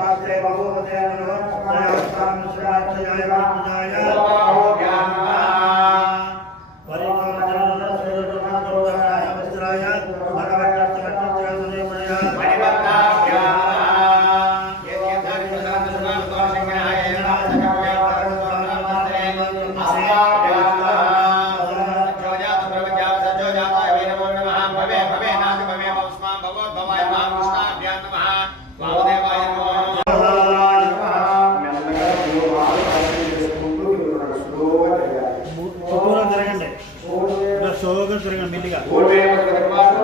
Bhagavate Bhagavate Namaskar Namaskar Namaskar Namaskar Agarwal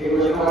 Yeah.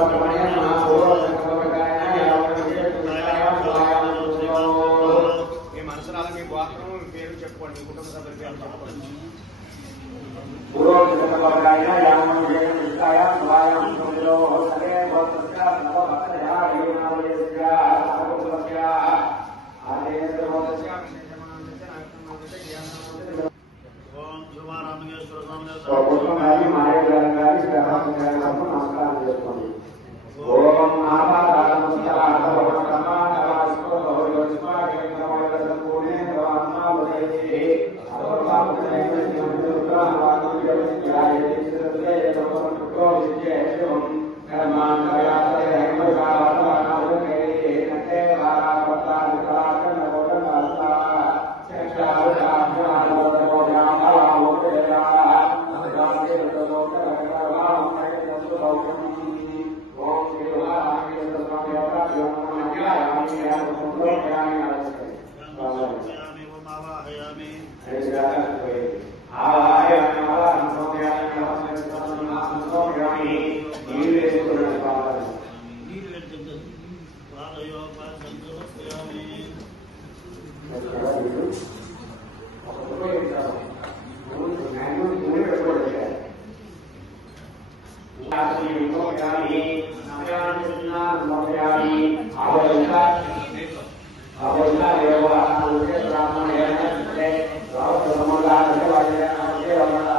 ಅವರ ಬ್ರಾಹ್ಮಣ ಹೇಳ ರಾಮ ಧರ್ಮದ ಅರ್ಧವಾಗಿದೆ ನಮಗೆ ಅವರ